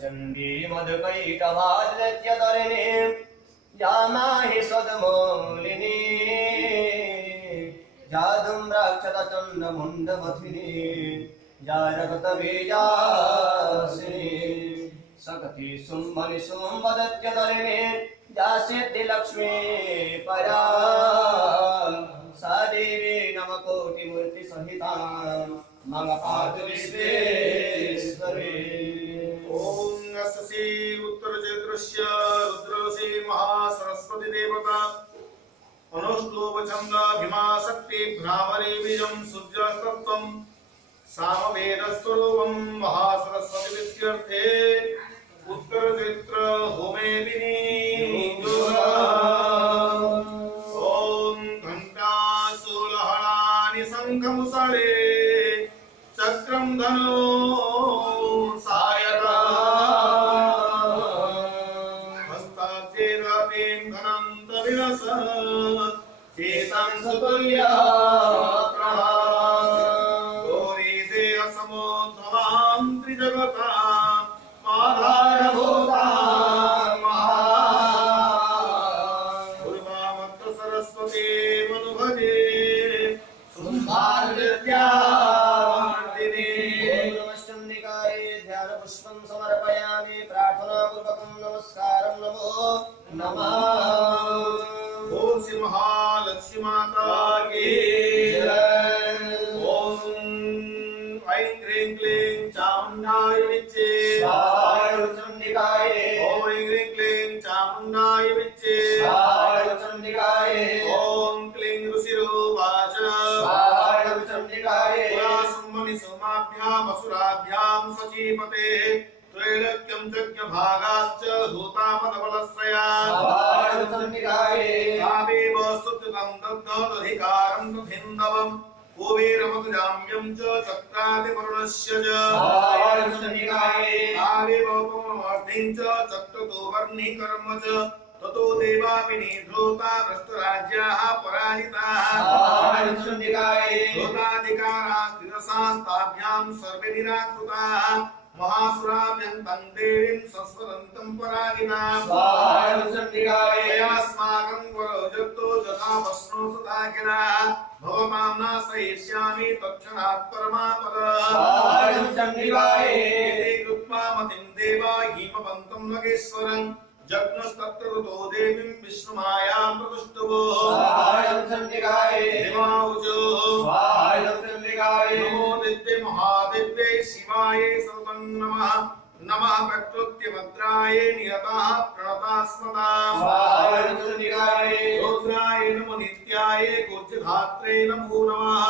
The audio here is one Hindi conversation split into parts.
चंडी मधुकैटभाद्यतरिणे जामाहि सदमौलिनी जाधुम्राक्षतचण्डमुण्डमथिनी जारगतबीजासिनी सकति सुम्भनि सुम्भदत्यतरिणे जासिद्धिलक्ष्मी परा सा देवी नवकोटिमूर्तिसहिता मम पातु विश्वेश्वरी। ओम नमस्ते उत्तरचैत्रस्य रुद्रसी महासरस्वती देवता अनुष्टुप छंद भीमा शक्ति भ्रामरी बीजं सूर्यस्तत्वं सामवेदस्वरूपं महासरस्वती विद्यर्थे उत्तरचैत्र होमे विनियोगा। ओम घंटाशूलहणानि शंखमुसळे चक्रं धनु सायता हस्ताक्षेरातीं घनन्तविलस चेतं सुतुल्या गौरीते असमोद्भवां त्रिजगतां आधारभूतां महापूर्वामत्र सरस्वती मनुभजे सुम्भारविद्या समर्पयामि प्रार्थना पूर्वकं नमस्कारं नमो नमः। ओम श्री महालक्ष्मी माता की जय। ओम ऐं ह्रीं क्लीं चामुण्डाय विच्चे स्वाहाय चण्डिकाय। ओम ऐं ह्रीं क्लीं चामुण्डाय विच्चे स्वाहाय चण्डिकाय। ओम क्लीं ऋषिरुवाच स्वाहाय चण्डिकाय। सुमनि सोमाभ्याम् असुराभ्यां सचीपते त्रैलोक्यं यज्ञभागाश्च दूतामदबलश्रया स्वाहाय चण्डिकाय। तामेव सुकृतं दग्धोदधिकारं तथिन्दवम् कुबेरमधुजाम्यं च चक्रादिवरुणस्य च स्वाहाय चण्डिकाय। तामेव उपमवर्धिं च चक्रतो वर्णिकर्म च ततो देवापिनी ध्रुता भ्रष्टराज्याः पराजिताः स्वाहाय चण्डिकाय। ध्रुताधिकाराः क्रीडसास्ताभ्यां सर्वे निराकृताः महासुराभ्यन्तं देवीं संस्मरन्तं पराजिताः स्वाहाय चण्डिकाय। अस्माकं वरजतो यथा भस्मो सदा गिराः भवतां नाशयिष्यामि तत्क्षणात् परमापद स्वाहाय चण्डिकाय। इति कृत्वा मतिं देवा हिमवन्तं नगेश्वरं जग्नस्तत्र ऋतो देवीं विष्णुमायां प्रतुष्टुवो स्वाहाय चण्डिकाय। देवाऊचो स्वाहाय चण्डिकाय। नमो दिव्ये महादिव्ये शिवाय सर्वं नमः। नमः प्रकृत्यभद्राय नियतः प्रणतास्मदा स्वाहाय चण्डिकाय। रुद्राय नमो नित्याय गुर्जधात्रे नमो नमः।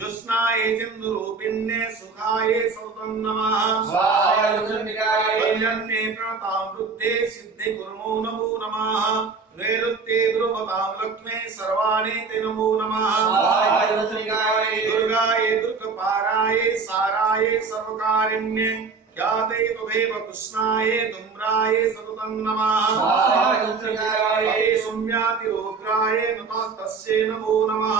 ज्योत्स्नाय चन्द्ररूपिण्ये सुखाय सर्वं नमः स्वाहाय चण्डिकाय। कल्याण्ये प्रणतां वृद्धे सिद्धे कुर्मो नमो नमः। नैऋत्ये ध्रुवतां लक्ष्मे सर्वाणि ते नमो नमः स्वाहाय चण्डिकाय। दुर्गाय दुर्गपाराय साराय सर्वकारिण्ये ख्याते तदेव कृष्णाय धूम्राय सततं नमः स्वाहाय चण्डिकाय। सौम्यातिरुद्राय नतस्तस्यै नमो नमः।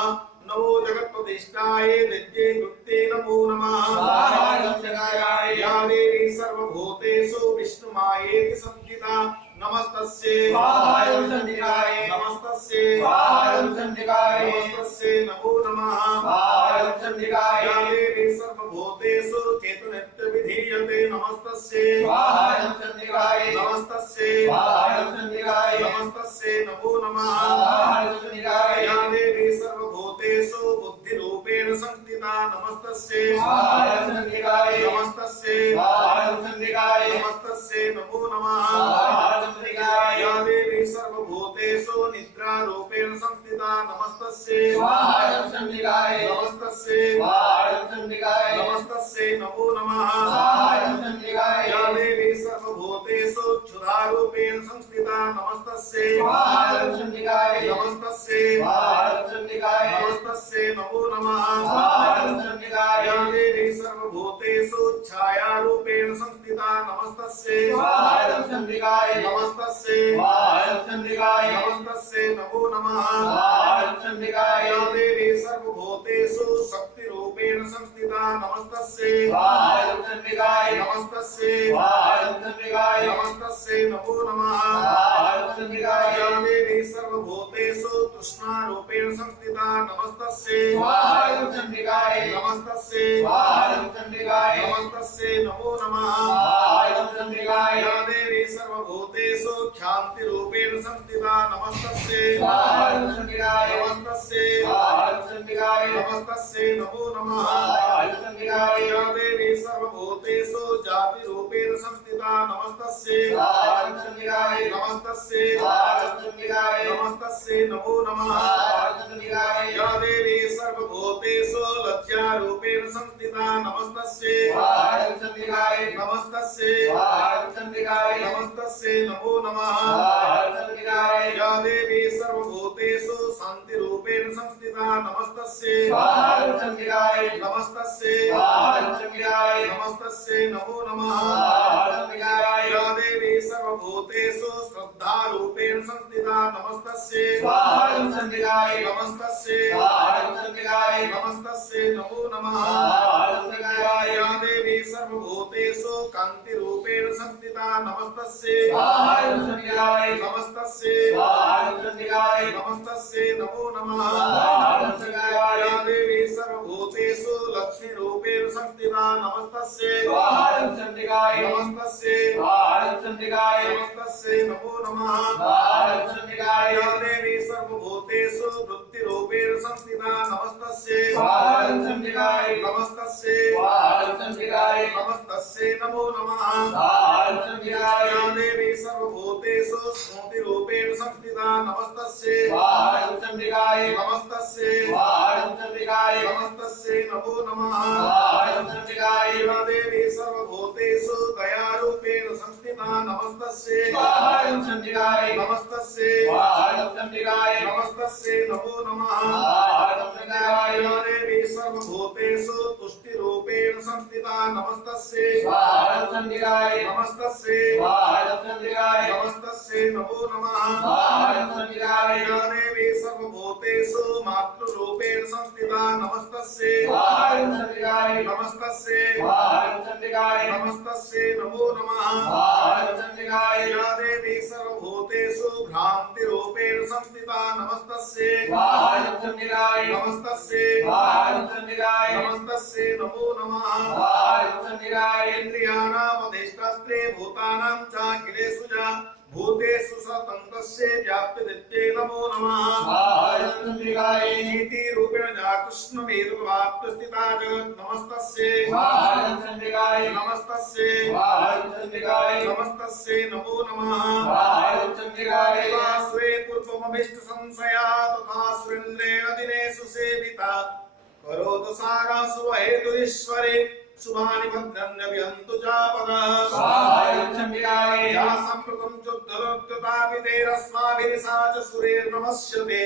नमो जगत्प्रतिष्ठाय दिव्ये कृत्ये नमो नमः स्वाहाय चण्डिकाय। या देवी सर्वभूतेषु विष्णुमायेति संस्थिता नमस्तस्यै स्वाहाय चण्डिकाय। नमस्तस्यै स्वाहाय चण्डिकाय। नमस्तस्यै नमो नमः स्वाहाय चण्डिकाय। या देवी सर्वभूतेषु चेतनत्वविधीयते नमस्तस्यै स्वाहाय चण्डिकाय। नमस्तस्यै स्वाहाय चण्डिकाय। नमस्तस्यै नमो नमः स्वाहाय चण्डिकाय। या देवी सर्वभूतेषु बुद्धिरूपेण संस्थिता नमस्तस्यै स्वाहाय चण्डिकाय। नमस्तस्यै स्वाहाय चण्डिकाय। नमस्तस्यै नमो नमः स्वाहाय चण्डिकाय। या देवी सर्वभूतेषु निद्रारूपेण संस्थिता नमस्तस्यै स्वाहाय चण्डिकाय। नमस्तस्यै स्वाहाय चण्डिकाय। नमस्तस्यै नमो नमः स्वाहाय चण्डिकाय। या देवी सर्वभूतेषु क्षुधारूपेण संस्थिता नमस्तस्यै स्वाहाय चण्डिकाय। नमस्तस्यै स्वाहाय चण्डिकाय। नमस्तस्यै नमो नमः स्वाहाय चण्डिकाय। या देवी सर्वभूतेषु छायारूपेण संस्थिता नमस्तस्यै स्वाहाय चण्डिकाय। नमस्तस्यै स्वाहाय चण्डिकाय। नमस्तस्यै नमो नमः स्वाहाय चण्डिकाय। या देवी सर्वभूतेषु शक्तिरूपेण रूपेण संस्थिता नमस्तस्यै स्वाहाय चंडिकाय नमस्तस्यै स्वाहाय चंडिकाय नमस्तस्यै नमो नमः स्वाहाय चंडिकाय या देवी सर्वभूतेषु तृष्णारूपेण संस्थिता नमस्तस्यै स्वाहाय चंडिकाय नमस्तस्यै स्वाहाय चंडिकाय नमस्तस्यै नमो नमः स्वाहाय चंडिकाय या देवी सर्वभूतेषु क्षान्तिरूपेण संस्थिता नमस्तस्यै स्वाहाय चंडिकाय नमस्तस्यै स्वाहाय चंडिकाय नमस्तस्यै नमो नमः स्वाहाय चंडिकाय या देवी सर्वभूतेषु जातिरूपेण संस्थिता नमस्तस्यै स्वाहाय चंडिकाय नमस्तस्यै स्वाहाय चंडिकाय नमस्तस्यै नमो नमः स्वाहाय चंडिकाय या देवी सर्वभूतेषु लज्जारूपेण संस्थिता नमस्तस्यै स्वाहाय चंडिकाय नमस्तस्यै स्वाहाय चंडिकाय नमस्तस्यै नमो नमः स्वाहाय चंडिकाय या देवी सर्वभूतेषु शान्तिरूपेण संस्थिता नमस्तस्यै स्वाहाय चंडिकाय नमस्तस्यै स्वाहाय चंडिकाय नमस्तस्यै नमो नमः स्वाहाय चंडिकाय या देवी सर्वभूतेषु श्रद्धारूपेण संस्थिता नमस्तस्यै स्वाहाय चंडिकाय नमस्तस्यै स्वाहाय चंडिकाय नमस्तस्यै नमो नमः स्वाहाय चंडिकाय या देवी सर्वभूतेषु कान्तिरूपेण संस्थिता नमस्तस्यै स्वाहाय चंडिकाय नमस्तस्यै स्वाहाय चंडिकाय नमस्तस्यै नमो नमः स्वाहाय चंडिकाय या देवी सर्वभूतेषु लक्ष्मीरूपेण संस्थिता नमस्तस्यै स्वाहाय चंडिकाय नमस्तस्यै स्वाहाय चंडिकाय नमस्तस्यै नमो नमः स्वाहाय चंडिकाय या देवी सर्वभूतेषु वृत्तिरूपेण संस्थिता नमस्तस्यै स्वाहाय चंडिकाय नमस्तस्यै स्वाहाय चंडिकाय नमस्तस्यै नमो नमः स्वाहाय चंडिकाय या देवी सर्वभूतेषु स्मृतिरूपेण संस्थिता नमस्तस्यै स्वाहाय चंडिकाय नमस्तस्यै स्वाहाय चंडिकाय नमस्तस्यै नमो नमः स्वाहाय चंडिकाय या देवी सर्वभूतेषु दयारूपेण संस्थिता नमस्तस्यै स्वाहाय चंडिकाय नमस्तस्यै स्वाहाय चंडिकाय नमस्तस्यै नमो नमः स्वाहाय चंडिकाय या देवी सर्वभूतेषु तुष्टिरूपेण संस्थिता नमस्तस्यै स्वाहाय चंडिकाय नमस्तस्यै स्वाहाय चंडिकाय नमस्तस्यै नमो नमः स्वाहाय चंडिकाय या देवी सर्वभूतेषु मातृरूपेण संस्थिता नमस्तस्यै स्वाहाय चंडिकाय नमस्तस्यै स्वाहाय चंडिकाय नमस्तस्यै नमो नमः स्वाहाय चंडिकाय या देवी सर्वभूतेषु भ्रान्तिरूपेण संस्थिता नमस्तस्यै स्वाहाय चंडिकाय नमस्तस्यै स्वाहाय चंडिकाय नमस्तस्यै नमो नमः स्वाहाय चंडिकाय इन्द्रियाणाम् अधिष्ठात्रे भूतानां चाखिलेषु च भूतेषु स्वतन्त्रस्य व्याप्तदित्ये नमो नमः स्वाहाय चंडिकाय इति रूपेण कृष्णमेरुवाप्तस्थिता जगत् नमस्तस्यै स्वाहाय चंडिकाय नमस्तस्यै स्वाहाय चंडिकाय नमस्तस्यै नमो नमः स्वाहाय चंडिकाय स्वे पूर्वमभिष्ट संशया तथा सुरेन्द्रेण दिनेषु सेविता करोतु सारासु हेतु ईश्वरे शुभानि भद्रन्यभिहन्तु जापदः स्वाहाय चंडिकाय या सम्प्रतं चुद्धरत्युतापितेरस्माभिरिसा च सुरेर्नमस्यते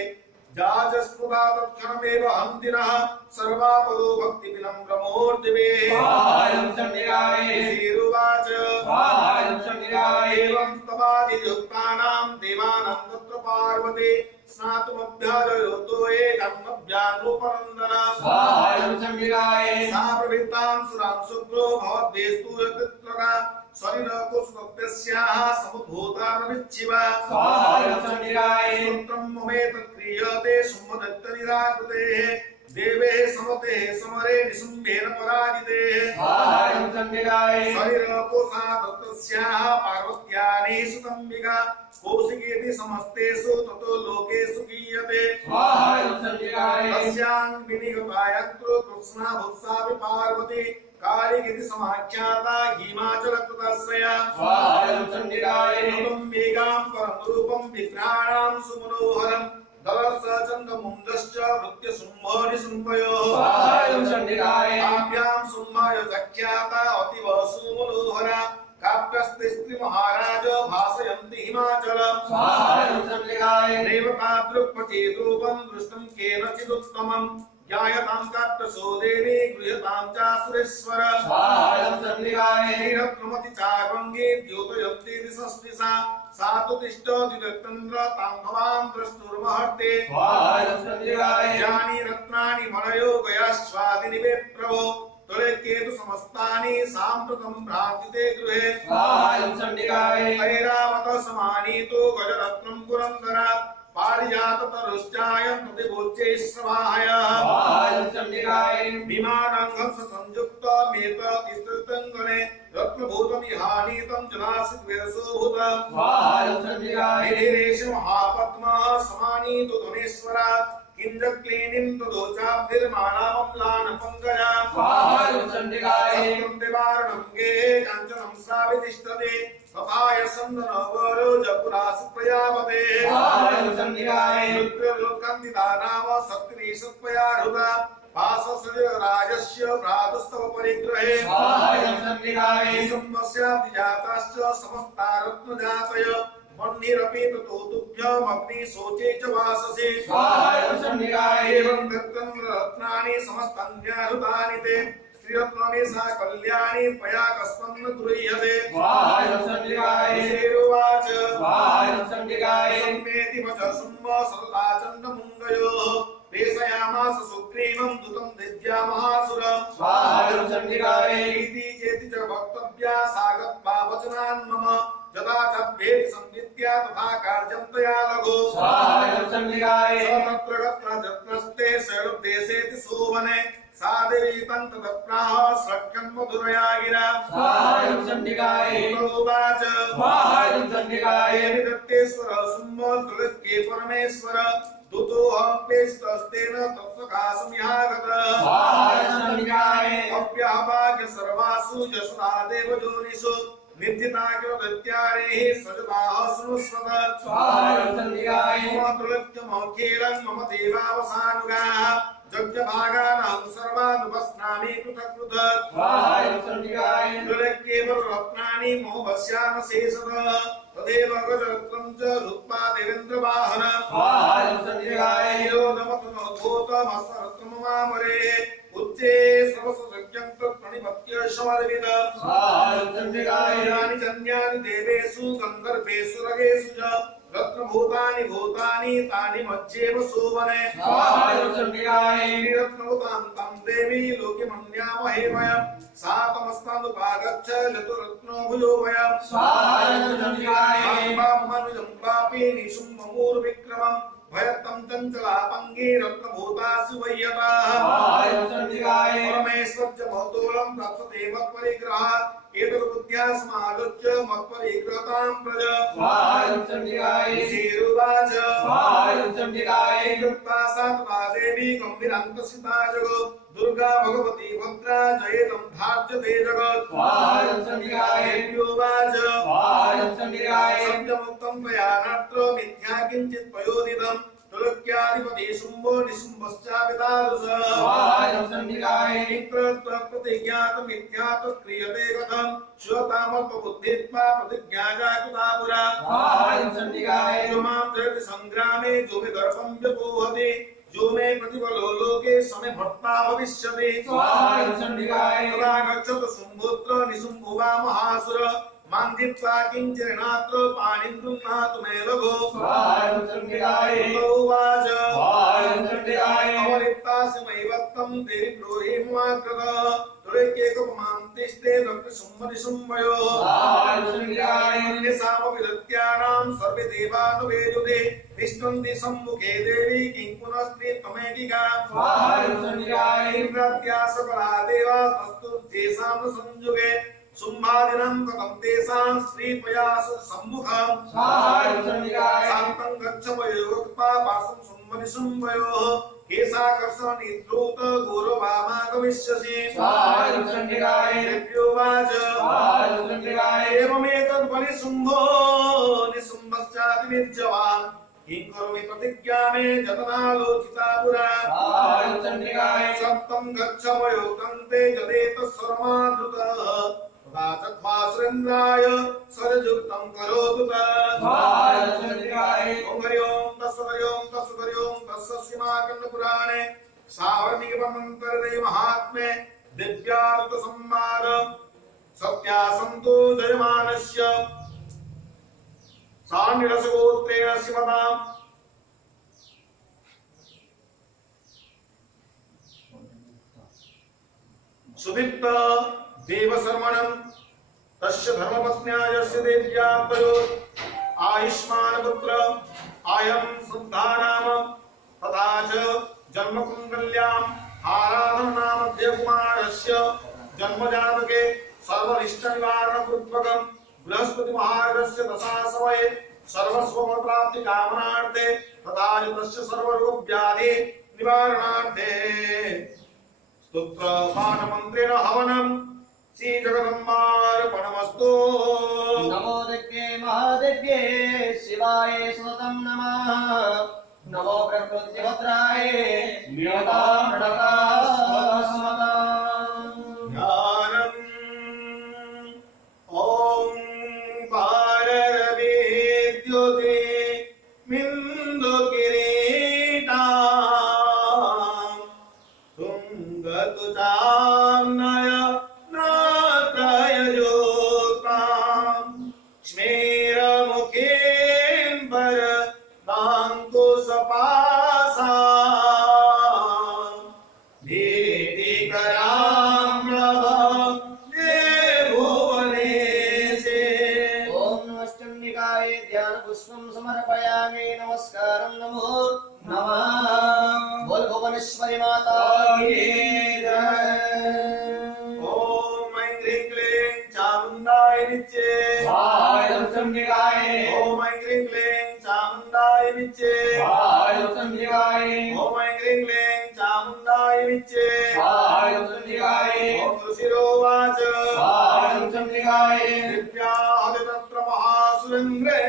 जाजस्पृता तत्क्षणमेव हन्तिनः सर्वापदो भक्तिविनम्रमूर्तिवे स्वाहाय चंडिकाय श्रीरुवाच स्वाहाय चंडिकाय एवं तवादियुक्तानां देवानां तत्र पार्वती स्नातुमभ्याजयोतो ये कर्मभ्यानूपनन्दन स्वाहाय चंडिकाय सा प्रवृत्तां सुरां शुभ्रो भवद्वेस्तु यतित्रका स्वनिरकुसुतस्याः समुद्भूतानविच्छिवा स्वाहाय चंडिकाय सूत्रं ममेतत् क्रियते सुमदत्तनिराकृतेः देवे समते समरे निसुम्भेन पराजितेः स्वाहाय चंडिकाय शरीरकोशा तस्याः पार्वत्यानेषु तम्बिका कौशिकेति समस्तेषु ततो लोकेषु गीयते स्वाहाय चंडिकाय तस्यां विनिगतायत्रो कृष्णा भुत्सापि पार्वती कालिकेति समाख्याता हिमाचलकृताश्रया स्वाहाय चंडिकाय ततं मेघां परं रूपं विग्रहाणां सुमनोहरम् दलर्ष चन्द्रमुण्डश्च भृत्यशुम्भनिशुम्भयोः स्वाहाय चंडिकाय ताभ्यां शुम्भाय चख्याता अतीव सुमनोहरा काव्यस्ते स्त्रीमहाराज भासयन्ति हिमाचलम् स्वाहाय चंडिकाय देवता दृक्पचेद्रूपं दृष्टं केनचिदुत्तमम् ध्यायतां काट्टसो देवी गृह्यतां चासुरेश्वर स्वाहायं चण्डिकाय श्रीरत्नमति चार्वङ्गे द्योतयन्ति दिशस्पृशा सा तु तिष्ठति रत्नेन्द्र तां भवां द्रष्टुर्महर्ते स्वाहायं चण्डिकाय यानि रत्नानि मणयो गयाश्वादिनि वे प्रभो तळे केतु समस्तानि साम्प्रतं भ्रान्तिते गृहे स्वाहायं चण्डिकाय ऐरावत समानीतो गजरत्नं पुरन्दरात् पारिजाततरुश्चायं प्रतिभोज्ये श्रवाहय स्वाहायं चण्डिकाय विमानाङ्गं संयुक्त मेत तिस्त्रतङ्गने रत्नभूतमिहानीतं जलासिद्वेरसोभूत स्वाहायं चण्डिकाय निरेश महापद्मः समानीतो धनेश्वरा किञ्जक्लीनिं तदोचाब्धिर्मालामम्लान पङ्कजा स्वाहायं चण्डिकाय सत्यं देवारणं गेहे काञ्चनं सावितिष्ठते तथाय सन्दनवरोजपुरासु प्रयावते स्वाहायं चण्डिकाय रुद्रलोकन्दिता नाम शक्तिनिषत्पयारुता वाससराजस्य भ्रातुस्तव परिग्रहे स्वाहायं चण्डिकाय संवस्याब्धिजाताश्च समस्ता रत्नजातय मन्निरपि ततो तुभ्यमग्नि शोचे च वाससे स्वाहायं चण्डिकाय एवं दत्तं रत्नानि समस्तन्याहृतानि ते श्रीरत्नानि सा कल्याणि पया कस्मन् गृह्यते स्वाहायं चण्डिकाय श्रीरुवाच स्वाहायं चण्डिकाय सम्मेति वच सुम्ब सरलाचण्डमुण्डयोः पेशयामास सुग्रीवं दूतं दिद्यामहासुर स्वाहायं चण्डिकाय इति चेति च वक्तव्या सागत्वा वचनान् मम यदा चभ्येति संविद्या तथा कार्यं तया लघु स्वाहायं चण्डिकाय तत्र गत्र जत्रस्ते शैलदेशेति सुवने सा देवी तन्ततप्राह सख्यं मधुरया गिरा स्वाहायं चण्डिकाय उवाच स्वाहायं चण्डिकाय दत्तेश्वर सुम्म तुलके परमेश्वर दूतोऽहं पेषितस्तेन तत्सखासुमिहागत स्वाहायं चण्डिकाय अप्यभाग्य सर्वासु यशोदा देवयोनिषु नित्यता कृत्यारेः सजदाः सुनुस्वत स्वाहायं चण्डिकाय मम तुलक्यमखिलं मम देवावसानुगाः यज्ञभागानां सर्वानुपस्नामि पृथक् पृथक् स्वाहायं चण्डिकाय तुलक्येव रत्नानि मोहस्यान शेषतः तदेव गजरत्नं च रुक्मा देवेन्द्रवाहन स्वाहायं चण्डिकाय निरोधमतुनोद्धूतमसरत्नमामरे उच्चे सर्वसुसख्यं तत्प्रणिपत्य शमरविद स्वाहायं चण्डिकाय यानि जन्यानि देवेषु गन्धर्वेषु रगेषु च रत्नभूतानि भूतानि तानि मध्येव सुवने स्वाहायं चण्डिकाय रत्नभूतां तं देवी लोके मन्यामहे वयं सा तमस्तानुपागच्छ चतुरत्नो भुजो वयं स्वाहायं चण्डिकाय मनुजं वापि निशुम्भमूर्विक्रमं भयत्तं चञ्चलापङ्गी रत्नभूतासु वह्यताः स्वाहायं चण्डिकाय परमेश्वर्य महतोलं तत्सते मत्परिग्रहात् एतद्बुद्ध्या समालोच्य मत्परिग्रहतां प्रज स्वाहायं चण्डिकाय श्रीरुवाच स्वाहायं चण्डिकाय कृत्वा सा तथा देवी गम्भीरान्तसिता जगो दुर्गा भगवती भद्रा जयेदं धार्यते जगत् स्वाहायं चण्डिकाय देव्योवाच स्वाहायं चण्डिकाय सत्यमुक्तं त्वया नात्र मिथ्या किञ्चित् पयोदिदं तुलक्याधिपति शुम्भो निशुम्भश्चापितादृशः स्वाहायं चण्डिकाय प्रतिज्ञात मिथ्यात् क्रियते कथं श्रोतामल्पबुद्धित्वा प्रतिज्ञा जागृता पुरा स्वाहायं चण्डिकाय जो मां जयति संग्रामे जो मे गर्भं व्यपोहति जो मे प्रतिबलो लोके समे भर्ता भविष्यति स्वाहायं चण्डिकाय तदा गच्छत शुम्भोत्र निशुम्भुवा महासुर मान्दित्वा किञ्चिन्नात्र पाणिं गृह्णातु मे लघो स्वाहायं चण्डिकाय उवाच स्वाहायं चण्डिकाय अवलिप्तासिमैवत्तं देवी ब्रूहि ममाग्रतः तुलैक्येकपमां तिष्ठे दक्षशुम्भनिशुम्भयोः स्वाहायं चण्डिकाय अन्यसामपि दत्यानां सर्वे देवानुवेजुते तिष्ठन्ति सम्मुखे देवी किं पुनस्त्रि त्वमेकिका स्वाहायं चण्डिकाय इन्द्राद्या सकला देवास्तस्तु तेषां न संयुगे शुम्भादिनं कथं तेषां स्त्रीपयासु सम्मुखं स्वाहायं चण्डिकाय शान्तं गच्छ वयोक्त्वा वासं शुम्भनिशुम्भयोः केशाकर्षणनिद्रूत गौरवामागमिष्यसि स्वाहायं चण्डिकाय देव्योवाच स्वाहायं चण्डिकाय एवमेतद्बलिशुम्भो निशुम्भश्चातिविद्यवान् किं करोमि प्रतिज्ञा मे जतनालोचिता पुरा स्वाहायं चण्डिकाय सप्तं गच्छ वयोक्तं ते जदेतः तथा सुरेन्द्राय सरयुक्तं करोतु स्वाहायं चण्डिकाय ओं हरि ओं तत्सदि ओं तत्सदि ओं तत्सत् श्रीमहाकण्डपुराणे सावर्णिक मंत्र महात्मे दिव्यार्थ संवाद सत्यासंतो जयमानस्य सानिरसगोत्रेण शिवताम् सुदीप्त देवशर्मणं तस्य धर्मपत्न्या यस्य देव्या प्रयोत् आयुष्मान पुत्र आयं शुद्धानाम तथा च जन्मकुण्डल्याम् आराधनामध्ये कुमारस्य जन्मजातके सर्वनिष्ठनिवारणपूर्वकं बृहस्पति महाराजस्य दशासमये सर्वस्वप्राप्ति कामनार्थे तथा च तस्य सर्वरोगव्याधि निवारणार्थे स्तोत्र पाठ मंत्रेण हवनं श्री जगदम्बार्पणमस्तु। नमो दिव्ये महादिव्ये शिवाय सततं नमः। नमो प्रकृतिभद्राय नियतां नरकास्मता। ध्यानम् ॐ पाररविद्युते मिन्दुकिरीटा तुङ्गतुजाम्नय नात्रययोक्ताम् स्मेरमुखेम्बर नाङ्कुशपासाम् धीतिकराम् प्रभे भुवनेशे। ॐ नमश्चण्डिकाय ध्यानपुष्पं समर्पयामि। नमस्कारं नमो नमः। बोल भुवनेश्वरी माता की जय। ॐ ऐं ह्रीं क्लीं चामुण्डाय नित्ये स्वाहायं चण्डिकाय ॐ ऐं ह्रीं क्लीं चामुण्डाय नित्ये स्वाहायं चण्डिकाय ॐ ऐं ह्रीं क्लीं चामुण्डाय नित्ये स्वाहायं चण्डिकाय ॐ ऋषिरोवाच स्वाहायं चण्डिकाय दिव्यादितत्र महासुरेन्द्रे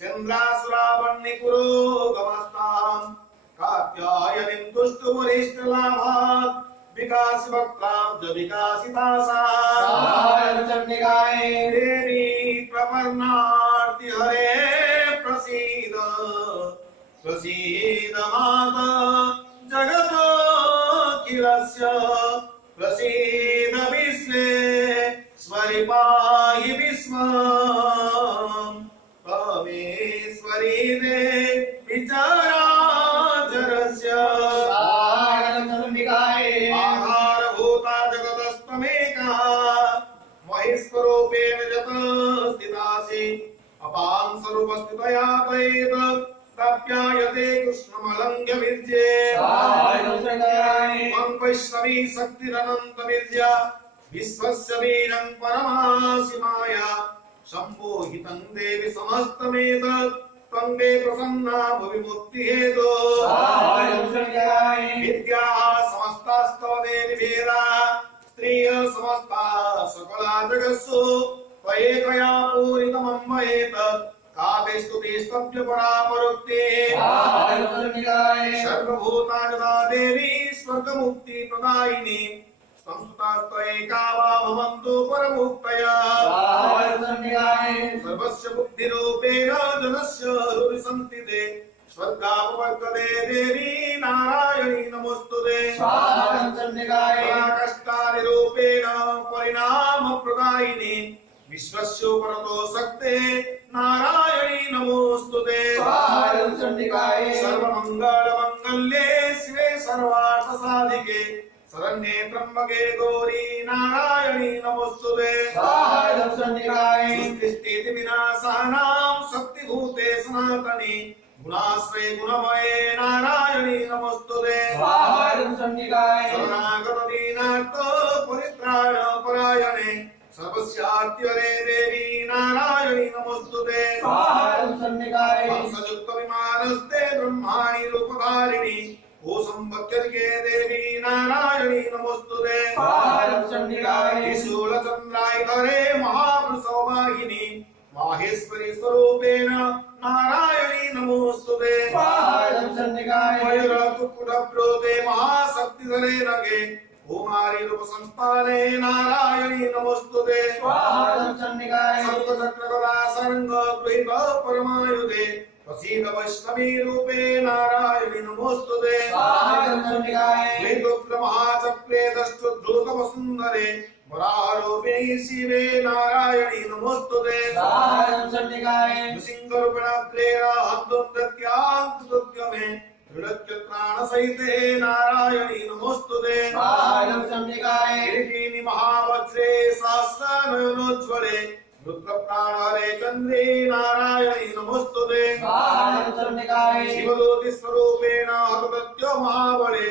सेन्द्रासुरावह्निपुरोगमस्ताम् कात्यायनीं तुष्टुमुनिष्टलाभात् विकासिवक्त्रां च विकासितासाम् स्वाहायं चण्डिकाय देवी प्रपन्नार्ति हरे प्रसीद प्रसीद माता जगदखिलस्य प्रसीद विश्वेश्वरि पाहि विश्वम् परमेश्वरी देवी चराचरस्य स्वाहायं चण्डिकाय आधारभूता जगतस्तमेका महेश्वरूपेण जत स्थितासि अपां स्वरूपस्थितया तैत प्राप्यायते कृष्णमलङ्घ्य विद्ये स्वाहायं चण्डिकाय त्वं वैष्णवी शक्तिरनन्तविद्या विश्वस्य वीरं परमासि माया सम्मोहितं देवि समस्तमेतत् त्वं मे प्रसन्ना भुवि मुक्तिहेतो स्वाहायं चण्डिकाय विद्याः समस्तास्तव देवि वेदा स्त्रिय समस्ता सकला जगत्सु त्वयैकया पूरितमम्मयेतत् काते स्तुतिस्तभ्य परापरुक्ते स्वाहायं चण्डिकाय सर्वभूतानिदा देवी स्वर्गमुक्ति प्रदायिनी संस्कृतास्त्वयैका वा भवन्तु परमुक्तया स्वाहायं चण्डिकाय सर्वस्य बुद्धिरूपेण जनस्य हृदि संस्थिते स्वर्गापवर्गदे देवी नारायणी नमोस्तुते स्वाहायं चण्डिकाय कष्टानिरूपेण परिणामप्रदायिनी विश्वस्योपरतो शक्ते नारायणी नमोस्तुते स्वाहायं चण्डिकाय सर्वमङ्गलमङ्गल्ये शिवे सर्वार्थसाधिके शरण्ये त्र्यम्बके गौरी नारायणी नमोस्तुते स्वाहायं चण्डिकाय सृष्टिस्थिति विनाशानां शक्तिभूते सनातनी गुणाश्रये गुणमये नारायणी नमोस्तुते स्वाहायं चण्डिकाय शरणागत दीनार्थ परित्राण परायणे सर्वस्यार्तिहरे देवी नारायणी नमोस्तुते स्वाहायं चण्डिकाय हंसयुक्त विमानस्ते ब्रह्माणि रूपधारिणी ओ संवत्सरिके देवी नारायणी नमोस्तुते स्वाहायं चण्डिकाय त्रिशूलचन्द्रायुधरे महावृषवाहिनी माहेश्वरी स्वरूपेण नारायणी नमोस्तुते स्वाहायं चण्डिकाय मयूरकुकुटप्रोते महाशक्तिधरे नगे कुमारी रूप संस्थाने नारायणी नमोस्तुते स्वाहायं चण्डिकाय सर्वचक्रगदा शरङ्ग गृहीत परमायुधे प्रसीद वैष्णवी रूपे नारायणी नमोस्तुते स्वाहायं चण्डिकाय वेदोक्त महाचक्रे दष्टुद्रुत वसुंधरे वरारोपिणी शिवे नारायणी नमोस्तुते स्वाहायं चण्डिकाय नृसिंहरूपिणाग्रेण हन्तुन्द्रत्यान्तुद्गमे त्रिलक्ष्यत्राण सहिते नारायणी नमोस्तुते स्वाहायं चण्डिकाय किरीटिनि महावज्रे सहस्रनयनोज्ज्वले रुद्रप्राणहरे चन्द्रे नारायणी नमोस्तुते स्वाहायं चण्डिकाय शिवदूति स्वरूपेण हतदत्यो महाबले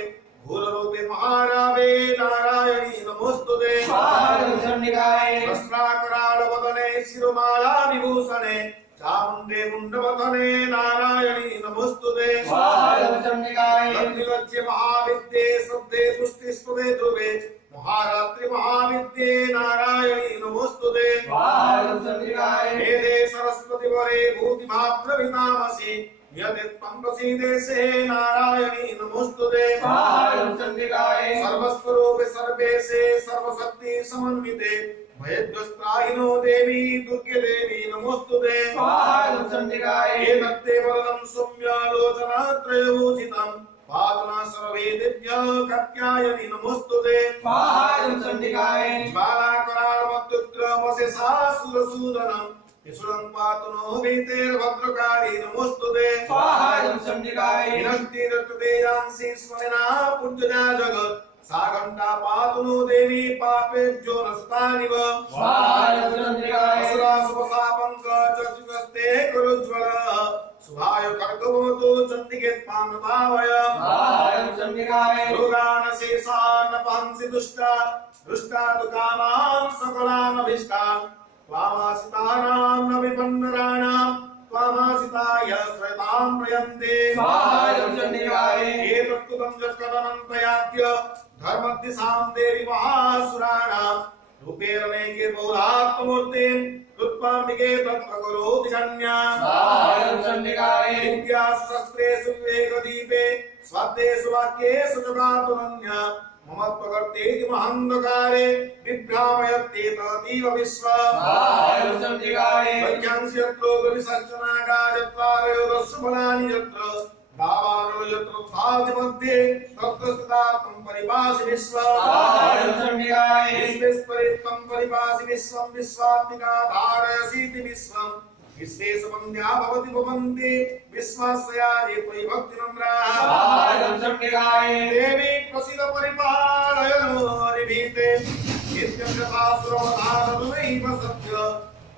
घोररूपे महारावे नारायणी नमोस्तुते स्वाहायं चण्डिकाय वस्त्राकरालवदने शिरोमाला विभूषणे चामुण्डे मुण्डवदने नारायणी नमोस्तुते स्वाहायं चण्डिकाय लज्जे महाविद्ये श्रद्धे पुष्टिस्पदे ध्रुवे महारात्रि महाविद्ये नारायणी नमोस्तुते स्वाहायं चण्डिकाय वेदे सरस्वती वरे भूतिभाद्रवितामसि यदि त्वं प्रसीदेसे नारायणी नमोस्तुते स्वाहायं चण्डिकाय सर्वस्वरूपे सर्वेशे सर्वशक्ति समन्विते भयद्वस्त्राहिनो देवी दुर्गे देवी नमोस्तुते स्वाहायं चण्डिकाय एतत्ते वरदं सौम्यालोचनात्रयोचितं पादुना सर्वेदेभ्यः कात्यायनी नमोस्तुते स्वाहायं चण्डिकाय ज्वालाकरालवत्युग्रमशेषासुरसूदनं त्रिशूलं पातु नो भीतेर्भद्रकाली नमोस्तुते स्वाहायं चण्डिकाय विनष्टि दत्ततेजांसि स्वयना पूज्यजा जगत् सा घंटा पातु नो देवी पापेभ्यो नस्तानिव स्वाहायं चण्डिकाय असुरासुपशापङ्कचर्चितस्ते करोज्ज्वलः शुभाय खड्गभवतु चण्डिके त्वां भावय स्वाहायं चण्डिकाय रोगानशेषान्नपहंसि दुष्टा दुष्टा तु कामान् सकलानभीष्टान् त्वामासितानां न विपन्नराणां त्वामासिताय श्रयतां प्रयन्ते स्वाहायं चण्डिकाय एतत्कृतं जत्कदनन्तयाद्य धर्मदिशां देवी महासुराणां रूपेरनेके बहुलात्ममूर्तिं कृत्वाम्बिके तत्र करोति कन्या स्वाहायं चण्डिकाय विद्याशस्त्रेषु विवेकदीपे स्वाद्येषु वाक्येषु जगातुनन्या ममत्वकर्तेति महान्धकारे विभ्रामयत्ते ततीव विश्वा स्वाहायं चण्डिकाय वैज्ञांसि यत्रो गविसर्जनागायत्रारयोदस्सुफलानि यत्र दावानो यत्र धातिमध्ये तत्र स्थिता तं परिपासि विश्वा स्वाहायं चण्डिकाय विश्वेश्वरित्वं परिपासि विश्वं विश्वात्मिका धारयसीति विश्वं विश्वेशवन्द्या भवति भवन्ति विश्वास्यादि त्वयि भक्तिनम्राः स्वाहायं चण्डिकाय देवी प्रसीद परिपालयनोरिभीते नित्यजतासुरवधानरुनैव सत्य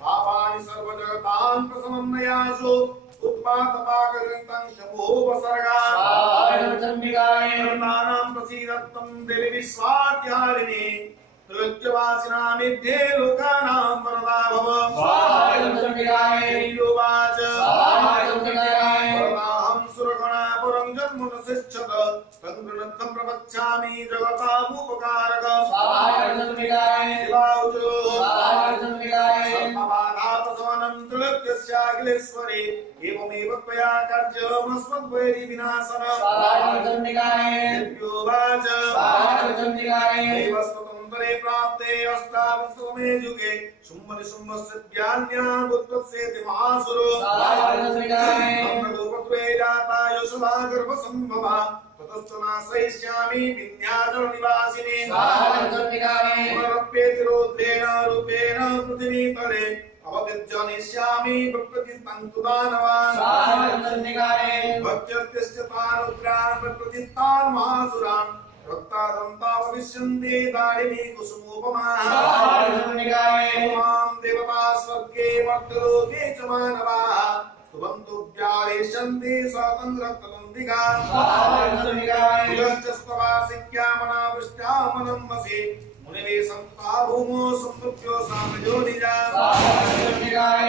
पापानि सर्वजगतान् प्रसमन्नयासु उत्पातपाकरितं शम्भोपसर्गा स्वाहायं चण्डिकाय नानां प्रसीदत्वं देवी विश्वात्यारिणे त्रिलोक्यवासिनामिभ्ये लोकानां वरदा भव स्वाहायं चण्डिकाय देव्योवाच स्वाहायं चण्डिकाय वरदाहं सुरगणापुरं जन्मनशिक्षत तं गृणत्थं प्रवक्ष्यामि जगतामुपकारक स्वाहायं चण्डिकाय दिवाऊचो स्वाहायं चण्डिकाय सर्वबाधापशमनं त्रिलोक्यस्याखिलेश्वरे एवमेव त्वया कार्यमस्मद्वैरि विनाशन स्वाहायं चण्डिकाय देव्योवाच स्वाहायं चण्डिकाय देवस्वतन्त्रे प्राप्ते अष्टाविंशतमे युगे शुम्भनिशुम्भस्य ज्ञान्यामुत्पत्स्येति महासुरो स्वाहायं चण्डिकाय ब्रह्मरूपत्वे जाता यशोदा गर्भसम्भवा ततस्तु नाशयिष्यामि विन्ध्याचलनिवासिने स्वाहायं चण्डिकाय पुनरप्येति रौद्रेण रूपेण पृथिवीतले अवतिर्जनिष्यामि प्रप्रचित्तं तु दानवान् स्वाहायं चण्डिकाय भक्त्यस्त्य तानुग्रान् प्रप्रचित्तान् महासुरान् रक्तादन्तावविष्यन्ते दारिणी कुसुमोपमाः स्वाहायं चण्डिकाय मां देवता स्वर्गे मर्त्यलोके च मानवाः स्तुवन्तु व्यारेष्यन्ते सतं रक्तदन्तिकाः स्वाहायं चण्डिकाय यश्च स्तवासिक्यामनावृष्ट्यामनं वसि मुनिवे संस्था भूमो सम्मुख्यो सामयोनिजा स्वाहायं चण्डिकाय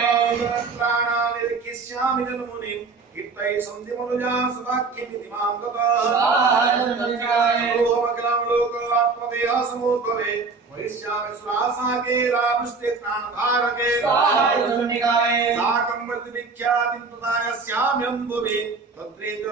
प्राणानिर्खिष्यामि जन्मुनिं कीर्तये सन्ति मनुजा सदाख्यमिति मां ततः स्वाहायं चण्डिकाय लोकमखिलं लोकात्मदेह समुद्भवे वैश्यामि सुरासाके रामष्टे प्राणधारके स्वाहायं चण्डिकाय साकम्वर्ति विख्यातिं तथा यस्याम्यम्बुवे तत्रेत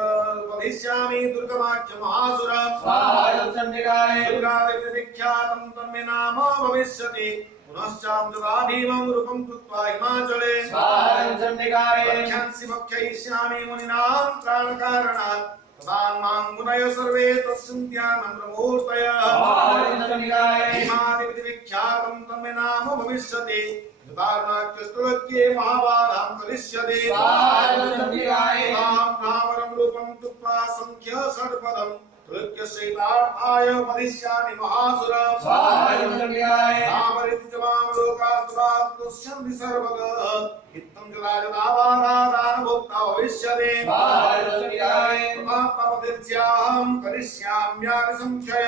उपदिश्यामि दुर्गमाख्य महासुरं स्वाहायं चण्डिकाय दुर्गादेवी विख्यातं तन्मे नाम भविष्यति पुनश्चां तदा भीमं रूपं कृत्वा हिमाचले स्वाहायं चण्डिकाय चण्डिकाय रक्षांसि भक्षयिष्यामि मुनीनां त्राणकारणात् तदान् मां मुनय सर्वे तस्मिन्त्यानन्दमूर्तयः चण्डिकाय विख्यातं तन्मे नाम भविष्यति यदार्णाख्यस्तुलक्ये महाबाधां करिष्यति चण्डिकाय नामरं रूपं कृत्वा संख्य षड्पदं तुलक्यस्यैतार्थाय वदिष्यामि महासुरं चण्डिकाय नामरिति च मां लोकास्तुरात् तुष्यन्ति सर्वगः इत्थं यदा यदा बाधादानभोक्ता भविष्यति चण्डिकाय तथापतिर्ज्याहं करिष्याम्यानि संशय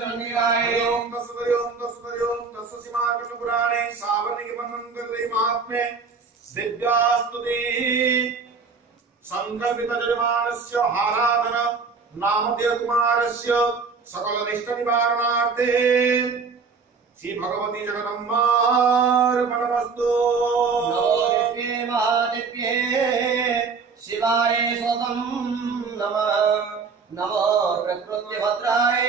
चण्डिकाय ओम तस्सीमाकृष्णपुराणे सावर्णिके मन्वन्तरे महात्म्ये दिव्यास्तुतिः संकल्पितजयमानस्य हाराधन नामधेयकुमारस्य सकलनिष्ठनिवारणार्थे श्री भगवती जगदम्बार्पणमस्तु। नमो महादिव्ये शिवाय स्वतं नमः नमो प्रकृतिभद्राय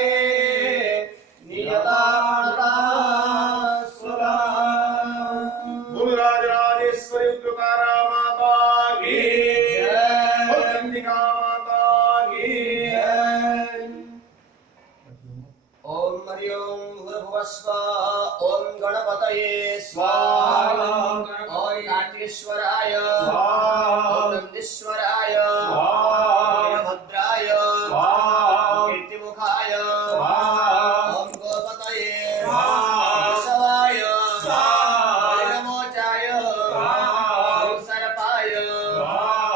नियतानतासुरा बोल राजराजेश्वरी उग्रतारा माता की जय। बोल चंडिका माता की ओम हरि ओम भूर्भुवस्सुः ओम गणपतये स्वाहा ओम कार्तिकेश्वराय ओम नंदीश्वराय